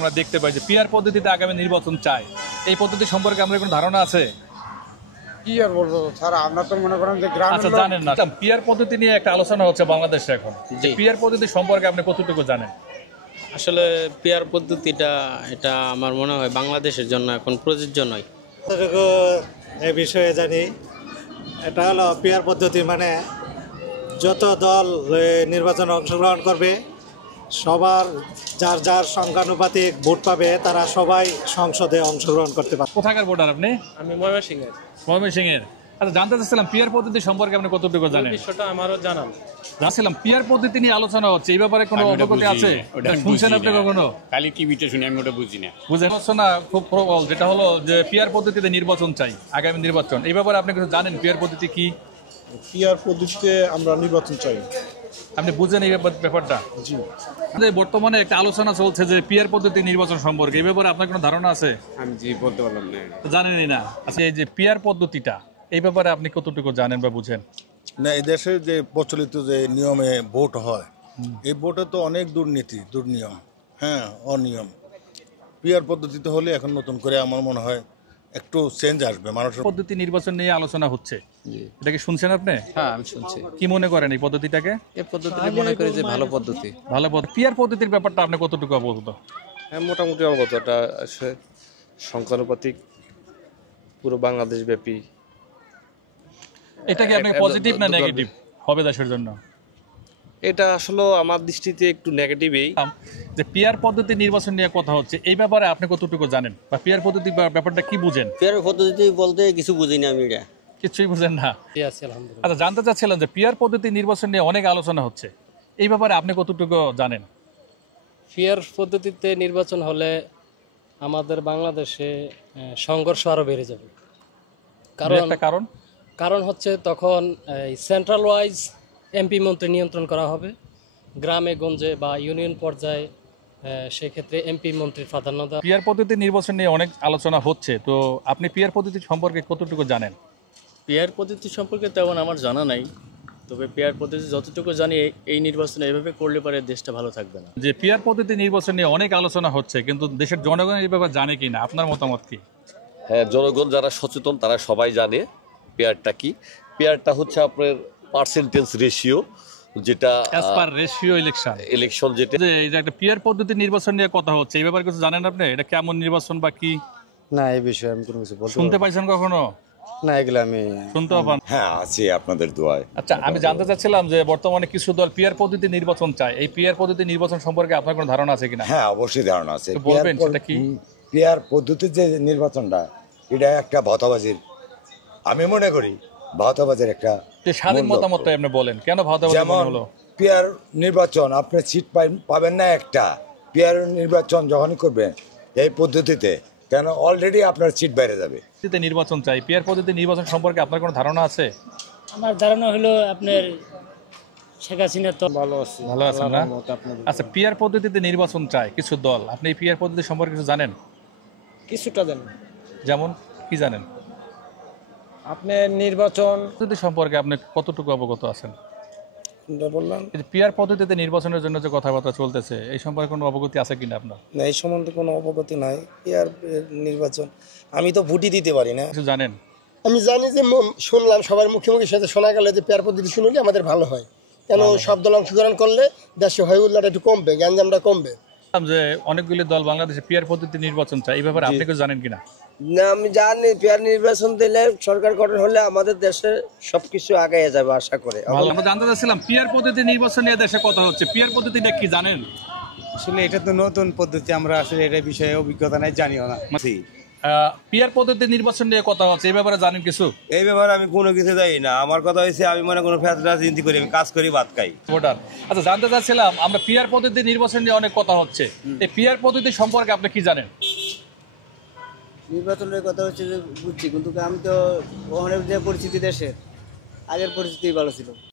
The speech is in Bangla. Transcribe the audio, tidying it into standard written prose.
আমরা দেখতে পাই যে পিআর পদ্ধতিতে আগামী নির্বাচন চাই, এই পদ্ধতি সম্পর্কে আমাদের কোনো ধারণা আছে? কি আর বলবো স্যার, আমরা তো মনে করেন যে আচ্ছা, জানেন না পিআর পদ্ধতি নিয়ে একটা আলোচনা হচ্ছে বাংলাদেশে এখন, যে পিআর পদ্ধতি সম্পর্কে আপনি কতটুকু জানেন? আসলে পিআর পদ্ধতিটা এটা আমার মনে হয় বাংলাদেশের জন্য এখন প্রযোজ্য নয়। যতটুকু এই বিষয়ে জানি, এটা হলো পিআর পদ্ধতি, মানে যত দল নির্বাচনে অংশগ্রহণ করবে সবার যার যার সংখ্যানুপাতিক ভোট পাবে তারা সবাই সংসদে অংশগ্রহণ করতে পারবে। কোথাকার ভোটার আপনি? আমি ময়মনসিংহের। ময়মনসিংহের। আচ্ছা, জানতে চাচ্ছিলাম পিআর পদ্ধতি সম্পর্কে আপনি কতটুকু জানেন? বিষয়টা আমারও জানান। জানছিলাম পিআর পদ্ধতি নিয়ে আলোচনা হচ্ছে, এই ব্যাপারে কোনো অবগতি আছে? শুনছেন আপনি কখনো? খালি টিভিতে শুনি, আমি ওটা বুঝি না। বুঝেন না খুব প্রবল, যেটা হলো যে পিআর পদ্ধতিতে নির্বাচন চাই, আগামী নির্বাচন, এই ব্যাপারে আপনি কিছু জানেন? পিআর পদ্ধতি কি? পিআর পদ্ধতিতে আমরা নির্বাচন চাই। আপনি বুঝেন এই ব্যাপারটা? জি। বর্তমানে একটা আলোচনা চলছে যে পিআর পদ্ধতি নির্বাচন সম্পর্কে, এই ব্যাপারে আপনার কোনো ধারণা আছে? আমি জি বলতে পারলাম না। জানেনই না? আচ্ছা, এই যে পিআর পদ্ধতিটা, এই ব্যাপারে আপনি কতটুকু জানেন বা বুঝেন? না, এই দেশে যে প্রচলিত যে নিয়মে ভোট হয়, এই ভোটে তো অনেক দুর্নীতি, দুর্নিয়ম, হ্যাঁ, অনিয়ম। পিআর পদ্ধতিতে হলে এখন নতুন করে আমার মনে হয় একটু চেঞ্জ আসবে মানুষের পদ্ধতি নির্বাচন নিয়ে আলোচনা হচ্ছে, এটা কি শুনছেন আপনি? হ্যাঁ, আমি শুনছি। কি মনে করেন এই পদ্ধতিটাকে? এই পদ্ধতিটা মনে করি যে ভালো পদ্ধতি। ভালো পদ্ধতি। পিআর পদ্ধতির ব্যাপারটা আপনি কতটুকু অবগত? হ্যাঁ, মোটামুটি অবগত। এটা আছে সংখ্যানুপাতিক, পুরো বাংলাদেশ ব্যাপী। এটা কি আপনি পজিটিভ না নেগেটিভ হবে দেশের জন্য? এটা আসলে আমার দৃষ্টিতে একটু নেগেটিভই। যে পিআর পদ্ধতি নির্বাচন নিয়ে কথা হচ্ছে, এই ব্যাপারে আপনি কতটুকু জানেন বা পিআর পদ্ধতি ব্যাপারটা কি বুঝেন? পিআর পদ্ধতি বলতে কিছু বুঝি না আমি, এটা কিছুই বুঝেন না? আলহামদুলিল্লাহ। আচ্ছা, জানতে চাচ্ছিলাম যে পিআর পদ্ধতি নির্বাচন নিয়ে অনেক আলোচনা হচ্ছে, এই ব্যাপারে আপনি কতটুকু জানেন? পিআর পদ্ধতিতে নির্বাচন হলে আমাদের বাংলাদেশে সংঘর্ষ আরো বেড়ে যাবে। কারণ হচ্ছে তখন সেন্ট্রাল ওয়াইজ এমপি মন্ত্রী নিয়ন্ত্রণ করা হবে, গ্রামে গঞ্জে বা ইউনিয়ন পর্যায়ে সেক্ষেত্রে এমপি মন্ত্রীর প্রাধান্য দেওয়া। পিআর পদ্ধতি নির্বাচন নিয়ে অনেক আলোচনা হচ্ছে, তো আপনি পিআর পদ্ধতি সম্পর্কে কতটুকু জানেন? পিআর পদ্ধতি সম্পর্কে তেমন আমার জানা নাই, তবে পিআর পদ্ধতি যতটুকু জানি এই নির্বাচনে এভাবে করলে পারে দেশটা ভালো থাকবে না। যে পিআর পদ্ধতি নির্বাচন নিয়ে অনেক আলোচনা হচ্ছে, কিন্তু দেশের জনগণ এই ব্যাপারে জানে কি না, আপনার মতামত কি? হ্যাঁ, জনগণ যারা সচেতন তারা সবাই জানে পিআরটা কি। পিআরটা হচ্ছে আপনার পার্সেন্টেজ রেশিও, যেটা অ্যাজ পার রেশিও ইলেকশন, যেটা এই যে একটা পিআর পদ্ধতি নির্বাচন নিয়ে কথা হচ্ছে, এই ব্যাপারে কিছু জানেন আপনি? এটা কেমন নির্বাচন বা কি? না, এই বিষয়ে আমি কোনো কিছু বলতে শুনতে পাইছেন কখনো? না, এগুলো আমি শুনতে পান? হ্যাঁ, আছি আপনাদের দোয়ায়। আচ্ছা, আমি জানতে চাচ্ছিলাম যে বর্তমানে কিছু দল পিআর পদ্ধতি নির্বাচন চায়, এই পিআর পদ্ধতি নির্বাচন সম্পর্কে আপনার কোনো ধারণা আছে কিনা? হ্যাঁ, অবশ্যই ধারণা আছে। বলবেন সেটা কি? পিআর পদ্ধতির যে নির্বাচনটা, এটা একটা ভাওতাবাজির, আমি মনে করি ভাওতাবাজির একটা স্বাধীন মতামত আপনি বলেন, কেন ভাওতাবাজি হলো? পিআর নির্বাচন আপনি সিট পাবেন না একটা। পিআর নির্বাচন যখনই করবেন এই পদ্ধতিতে, কেন অলরেডি আপনার সিট বাইরে যাবে। নির্বাচন চাই, পিআর পদ্ধতি নির্বাচন সম্পর্কে আপনার কোনো ধারণা আছে? আমার ধারণা হলো আপনার শেখ হাসিনা তো ভালো আছেন না? আচ্ছা, পিআর পদ্ধতিতে নির্বাচন চায় কিছু দল, আপনি এই পিআর পদ্ধতি সম্পর্কে কিছু জানেন? কিছুটা জানেন। যেমন কি জানেন? আপনার নির্বাচন পদ্ধতি সম্পর্কে আপনি কতটুকু অবগত আছেন? বললাম পিআর পদ্ধতিতে নির্বাচনের জন্য যে কথাবার্তা চলতেছে, এই সম্পর্কে কোনো অবগতি আছে কিনা আপনার? না, এই সম্বন্ধে কোনো অবগতি নাই। পিআর নির্বাচন আমি তো ভোটই দিতে পারি না। কিছু জানেন? আমি জানি যে শুনলাম সবার মুখে মুখে সাথে শোনা গেল যে পিআর পদ্ধতি শুনলে আমাদের ভালো হয়, কেন সব দল অংশগ্রহণ করলে দেশে হয় উল্লাটা একটু কমবে, গ্যাঞ্জামটা কমবে। যে অনেকগুলি দল বাংলাদেশে পিআর পদ্ধতি নির্বাচন চায়, এই ব্যাপারে আপনি কিছু জানেন কিনা? না, আমি জানি পিআর নির্বাচন দিলে সরকার গঠন হলে আমাদের দেশে সবকিছু আগায় যাবে আশা করে। আমরা জানতে চাচ্ছিলাম পিআর পদ্ধতি নির্বাচন নিয়ে দেশে কথা হচ্ছে, পিআর পদ্ধতিটা কি জানেন? আসলে এটা তো নতুন পদ্ধতি, আমরা আসলে এটা বিষয়ে অভিজ্ঞতা নাই, জানিও না। পিআর পদ্ধতি নির্বাচন নিয়ে কথা হচ্ছে, এই ব্যাপারে জানেন কিছু? এই ব্যাপারে আমি কোনো কিছু জানি না। আমার কথা হয়েছে, আমি মনে কোনো রাজনীতি করি, আমি কাজ করি, ভাত খাই। ভোটার। আচ্ছা, জানতে চাচ্ছিলাম আমরা পিআর পদ্ধতি নির্বাচন নিয়ে অনেক কথা হচ্ছে, এই পিআর পদ্ধতি সম্পর্কে আপনি কি জানেন? নির্বাচনের কথা হচ্ছে যে বুঝছি, কিন্তু আমি তো ওখানে যে পরিস্থিতি দেশের আগের পরিস্থিতি ভালো ছিল।